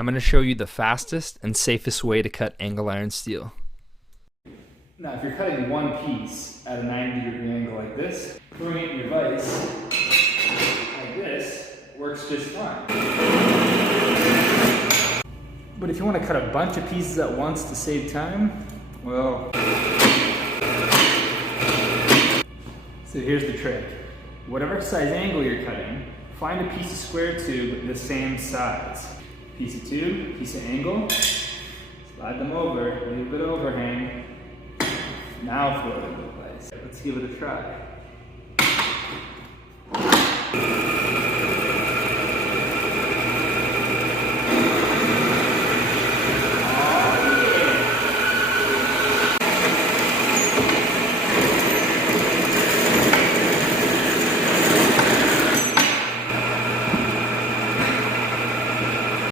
I'm going to show you the fastest and safest way to cut angle iron steel. Now, if you're cutting one piece at a 90-degree angle like this, throwing it in your vise like this works just fine. But if you want to cut a bunch of pieces at once to save time, well, so here's the trick. Whatever size angle you're cutting, find a piece of square tube the same size. Piece of tube, piece of angle, slide them over, leave a bit of overhang. Now throw it into place. Let's give it a try.